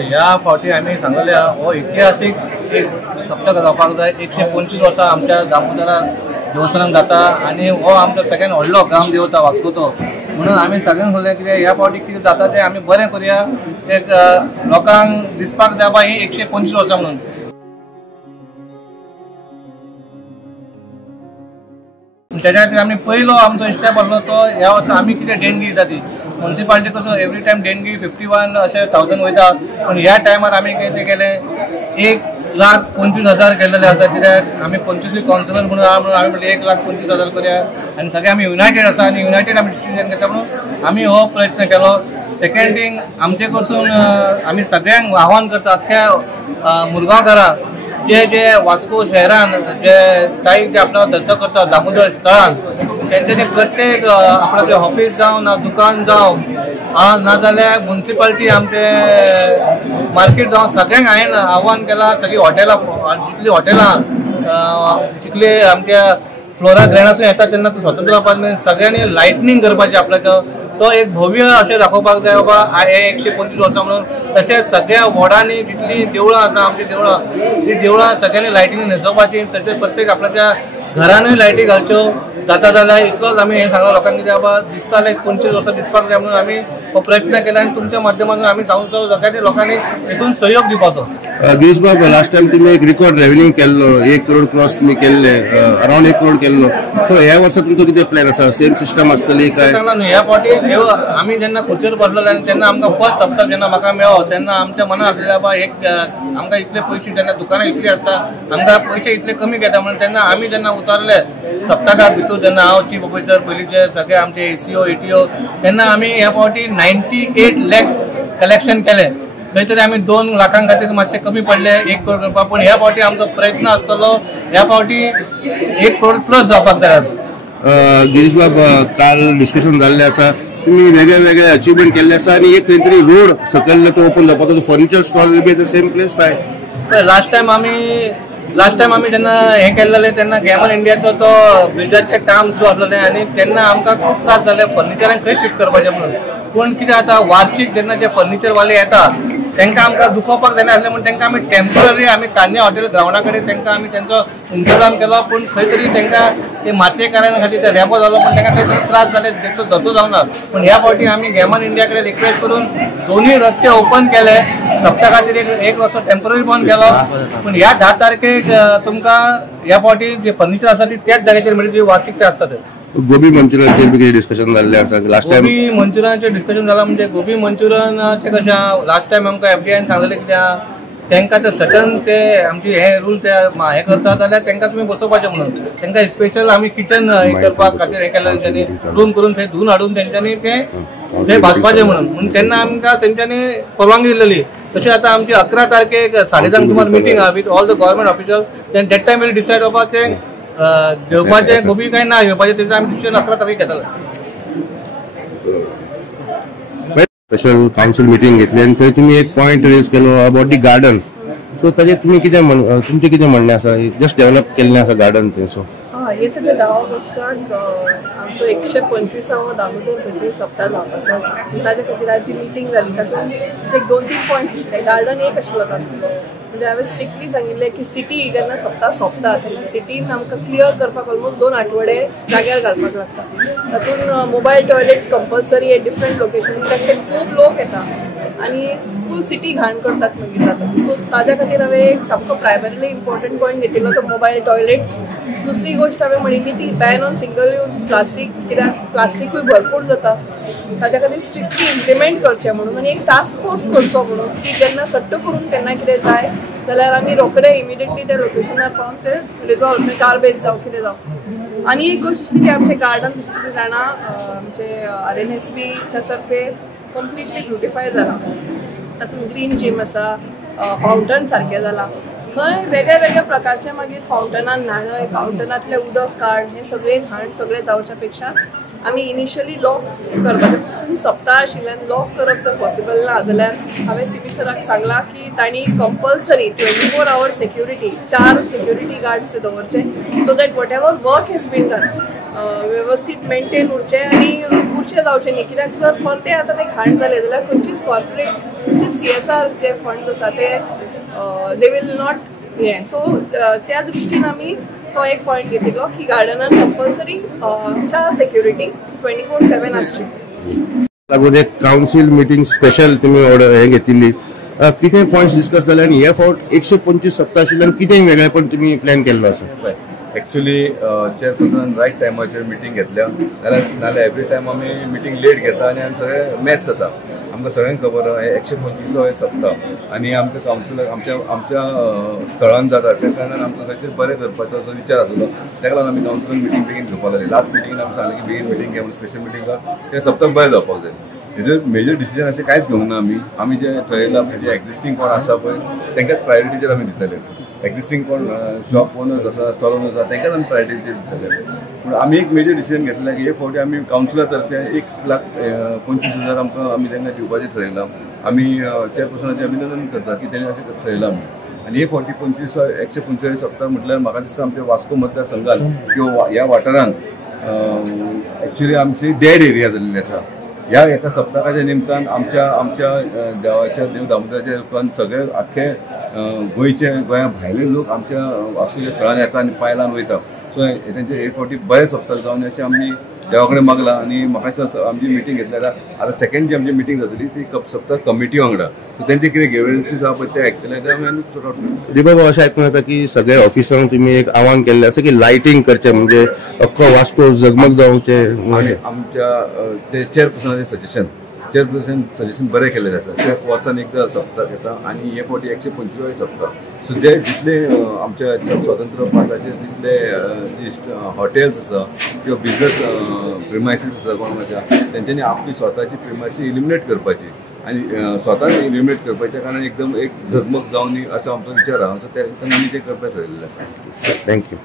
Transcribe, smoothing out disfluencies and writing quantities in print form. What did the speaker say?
ह्या फावटी आम्ही सांगले हो ऐतिहासिक एक सप्तक जावपाक जाय। 125 वर्सां आमच्या दामोदरा देवस्थानाक जाता आणि हो आमचो सगळ्यात व्हडलो ग्राम देवता वास्कोचो म्हणून आम्ही सगळ्यांक सांगले कितें ह्या फावटी कितें जाता तें आमी बरें करूया, एक लोकांक दिसपाक जाय बा ही 125 वर्सां म्हणून। त्याच्या खातीर आमी पयलो आमचो स्टेप आसलो तो ह्या वर्सा आमी कितें देणगी दिता ती म्युनिसिपालिटी कसो एवरी टायम देणगी 51 अशें 1000 वयता, पण ह्या टायमार आमी कितें केलें 1,25,000 केलेले आसा। कित्याक आमी 25 कावन्सिलर म्हणून आहा म्हणून आमी म्हणलें 1,25,000 करूया आनी सगळे आमी युनायटेड आसा आणि युनायटेड आमी डिसिजन घेता म्हणून आमी हो प्रयत्न केलो। सेकंड थिंग आमचे कडसून आमी सगळ्यांक आव्हान करता अख्ख्या मुरगांवकारांक जे जे वास्को शहरान जे स्थायीक जे आपलो धंदो करता दामोदर स्थळान तेंच्यांनी प्रत्येक आपलं ते ऑफिस जावं ना दुकान जावं नाजाल्यार म्युनिसिपालिटी आमचे मार्केट जावं सगळ्यांक हांवें आव्हान केलां। सगळीं हॉटेलां जितलीं हॉटेलां जितले आमच्या फ्लोरा ग्रँडासून येता तेन्ना तो स्वतंत्र अपार्टमेंट सगळ्यांनी लायटनींग करपाचें आपल्याचो तो एक भव्य अशें दाखोवपाक जाय बाबा हे 125 वर्सां म्हणून। तशेंच सगळ्या वॉर्डांनी जितलीं देवळां आसा आमची देवळां ती देवळां सगळ्यांनी लायटींनी न्हेसोवपाची। तशेंच प्रत्येक आपल्याच्या घरानूय लायटी घालच्यो जाता जाल्यार इतलोच आमी हें सांगला लोकांक कितें बाबा दिसता 25 वर्सां दिसपाक जाय म्हणून आमी हो प्रयत्न केला आनी तुमच्या माध्यमातून आमी सांगूंक सगळ्या लोकांनी हितून सहयोग दिवपाचो। गिरीश बाब, लास्ट टायम तुम्ही एक रिकॉर्ड रेव्हेन्यू केल्लो 1 करोड क्रॉस तुम्ही केल्ले, अराउंड 1 करोड केल्लो। सो ह्या वर्सा तुमचो कितें प्लॅन आसा? सेम सिस्टम आसतली काय? सांगला न्हू ह्या फावटी आमी जेन्ना खुर्चेर बसलेले तेन्ना आमकां फर्स्ट सप्तक जेन्ना म्हाका मेळ्ळो तेन्ना आमच्या मनांत आसलेलें बाबा एक आमकां इतले पयशे जेन्ना दुकानां इतली आसता आमकां पयशे इतले कमी घेता म्हणून तेन्ना आमी जेन्ना उतारले सप्तकाक भितर जेन्ना हांव चीफ ऑफिसर पयलींचे सगळे आमचे एसीओ एटीओ तेन्ना आमी ह्या फावटी 98 लॅक्स कलेक्शन केले। खंय तरी आमी 2 लाखां खातीर मातशे कमी पडले 1 करोड करपाक, पण ह्या फावटी आमचो प्रयत्न आसतलो ह्या फावटी 1 करोड प्लस जावपाक जाय। गिरीश बाब, काल डिस्कशन जाल्लें आसा, तुम्ही वेगळे वेगळे अचिवमेंट केल्ले आसा आणि एक खंय तरी रोड सकयल तो ओपन जावपाचो तो furniture stall will be at the same place काय? लास्ट टायम आमी जेन्ना हें केल्लें तेन्ना गॅमन इंडियाचो तो ब्रिजाचें काम सुरू आसलेलें आनी तेन्ना आमकां खूब त्रास जाले फर्निचरांक खंय शिफ्ट करपाचें म्हणून। पूण कितें जाता वार्षिक जेन्ना जे फर्निचर वाले येता तांकां आमकां दुखोवपाक जायना आसलें म्हणून तांकां आमी टेम्पररी आमी कान्या हॉटेल ग्राउंडा कडेन तांकां आमी तेंचो इंतजाम केलो, पूण खंय तरी तांकां ते मातयेकारां खातीर ते रॅपो जालो पण तांकां खंय तरी त्रास जाले तेचो धतो जावना। पूण ह्या फावटी आमी गॅमन इंडिया कडेन रिक्वेस्ट करून दोन्ही रस्ते ओपन केले, सप्तका खातीर एक रस्तो टेम्पररी बंद केलो, पण ह्या 10 तारखेक तुमकां ह्या फावटी जे फर्निचर आसा ती त्याच जाग्याचेर म्हणजे जी वार्षिक ते आसता ते गोबी मंचुरियन डिस्कशन जाल्लें आसा। लास्ट टायम गोबी मंचुरियनाचें डिस्कशन जालां म्हणजे गोबी मंचुरियनाचें कशें लास्ट टायम आमकां एफडीआयन सांगलेलें कित्याक तांकां ते सटन ते आमचे हे रूल ते हे करता जाल्यार तांकां तुमी बसोवपाचें म्हणून तांकां स्पेशल आमी किचन करपाक खातीर हें केलें तेंच्यांनी रूम करून थंय धुवन हाडून तेंच्यांनी ते थंय भाजपाचें म्हणून तेन्ना आमकां तेंच्यांनी परवानगी दिलेली। तशें आतां आमची 11 तारखेक 10:30 सुमार मिटींग आहा with all the government official, then that time will decide बाबा ते घेवपाचें गोबी काय ना घेवपाचें तेजें आमी डिसिजन 11 तारखेक घेतलें। स्पेशल काउन्सिल मिटींग घेतली आणि थंय तुम्ही एक पॉइंट रेज केलो अबाउट दी गार्डन। सो ताजेर तुमी कितें तुमचें कितें म्हणणें आसा? जस्ट डेव्हलप केल्लें आसा गार्डन तें। सो येता ते 10 ऑगस्टाक आमचो 125वो दामोदर भजनी सप्ताह जावपाचो आसा। ताजे खातीर जी मिटींग जाली तातूंत एक 2-3 पॉयंट आशिल्ले। गार्डन एक आशिल्लो तातूंतलो म्हणजे हांवें स्ट्रिक्टली सांगिल्लें की सिटी जेन्ना सप्ताह सोंपता तेन्ना सिटीन आमकां क्लियर करपाक ऑलमोस्ट 2 आठवडे जाग्यार घालपाक लागता। तातूंत मोबायल टॉयलेट्स कंपल्सरी हे डिफरंट लोकेशन ते खूब लोक येता आनी फूल सिटी घाण करतात मागीर तातूंत। सो ताज्या खातीर हांवें एक सामको प्रायमरीली इम्पॉर्टंट पॉयंट घेतिल्लो तो मोबायल टॉयलेट्स। दुसरी गोष्ट हांवें म्हणिल्ली ती ban on single use plastic, कित्याक प्लास्टिकूय भरपूर जाता ताज्या खातीर स्ट्रिक्टली इम्प्लिमेंट करचें म्हणून आनी एक टास्क फोर्स करचो म्हणून की जेन्ना सट्ट करून केन्ना कितें जाय जाल्यार आमी रोखडे इमिडिएटली त्या लोकेशनार पावन ते रिजॉल्व गार्बेज जावं कितें जावं। आनी एक गोष्ट आशिल्ली की आमचें गार्डन तुमी जाणा आमचे RNSBच्या तर्फे कंप्लिटली ब्युटिफाय जाला। तातूंत ग्रीन जिम आसा, फावंटन सारकें जाला, थंय वेगळे वेगळे प्रकारचे मागीर फावंटनान न्हाणय, फावंटनांतलें उदक काड हें सगळें घाण सगळें जावच्या पेक्षा आमी इनिशियली लॉक करपाचें सप्ताह आशिल्ल्यान लॉक करप जर पॉसिबल ना जाल्यार हांवें CP सराक सांगलां की तांणी compulsory 24 hours security 4 security guards दवरचे so that whatever work has been done व्यवस्थीत मेंटेन उरचें आनी उरचे जावचे न्ही, कित्याक जर परते आतां ते घाण जाले जाल्यार खंयचीच कॉर्पोरेट म्हणजे CSR जे फंड आसा ते दे वील नॉट हे. सो त्या दृश्टीन आमी तो एक पॉयंट घेतिल्लो की गार्डनान कंपल्सरी च्या सेक्युरिटी 24/7 आसची. लागून एक काउन्सिल मिटींग स्पेशल तुम्ही हे घेतिल्ली, कितें पॉयंट्स डिस्कस जाले आनी हे फावट 125 सप्ताह आशिल्ल्यान कितें वेगळेपण तुमी प्लॅन केल्लो आसा? एक्चुअली चेअरपर्सन रायट टायमाचेर मिटींग घेतल्या नाल्यार एवरी टायम आमी मिटींग लेट घेता आनी आमी सगळे मॅस जाता. आमकां सगळ्यांक खबर आहा 125 सप्ताह आनी आमकां कावन्सिलर आमच्या स्थळान जाता त्या कारणान आमकां खंय तरी बरें करपाचो जो विचार आसलो, ताका लागून आमी कावन्सिलर मिटींग बेगीन घेवपाक लागली. लास्ट मिटींगेन आमी सांगलें की बेगीन मिटींग घे, स्पेशल मिटींग कर, ते सप्तक बरें जावपाक जाय. हेजेर मेजर डिसिजन अशें कांयच घेवंक ना आमी जे थरयलां म्हणजे एक्झिस्टींग कोण आसा पळय तेंकाच प्रायोरिटीचेर आमी दितले. एक्झिस्टींग कोण शॉप ओनर्स आसा, स्टॉल ओनर्स आसा तेंकाच आमी प्रायोरिटीचेर दितले. पूण आमी एक मेजर डिसिजन घेतलें की हे फावटी आमी कावन्सिलर तर्फे 1,25,000 आमकां आमी तांकां दिवपाचें थरयलां. आमी चेअरपर्सनाचें अभिनंदन करता की तेणें अशें थरयलां आमी. आनी हे फावटी 125 सप्ताह म्हटल्यार म्हाका दिसता आमच्या वास्को मतदारसंघात किंवा ह्या वाठारांत एक्चुअली आमची डेड एरिया जाल्ली आसा. ह्या एका सप्तकाच्या निमतान आमच्या देवाच्या देव दामोदराच्या लोकांन सगळे आख्खे गोंया भायले लोक आमच्या वास्कोच्या स्थळान येता आनी पायलान वयता. सो तेंचे हे फावटी बरें सप्तक जावन अशें आमी देवा कडेन मागला. आनी म्हाका दिसता आमची मिटींग घेतल्या आतां सेकंड जी आमची मिटींग जातली ती सप्तक कमिटी वांगडा. सो तेंचे कितें गेवरन्सीस आहा पळय ते आयकतले ते आमी दिपक अशें आयकून येता की सगळे ऑफिसांक तुमी एक आव्हान केल्लें आसा की लायटिंग करचें म्हणजे अख्खो वास्को जगमग जावचे. आनी आमच्या ते चेअरपर्सनाचें सजेशन बरें केलेलें आसा. ते वर्सान एकदां सप्तक येता आनी हे फावटी 125 सप्तक. सो जे जितले आमच्या स्वतंत्र भारताचे जितले हॉटेल्स आसा किंवा बिजनस प्रिमायसीस आसा कोणाच्या तेंच्यांनी आपली स्वताची प्रिमायसी इलिमिनेट करपाची आनी स्वताच इलिमिनेट करपाच्या कारणान एकदम एक झगमग जावन असो आमचो विचार आहा. सो ते आमी ते करपाक ठरयल्लें आसा. थँक्यू.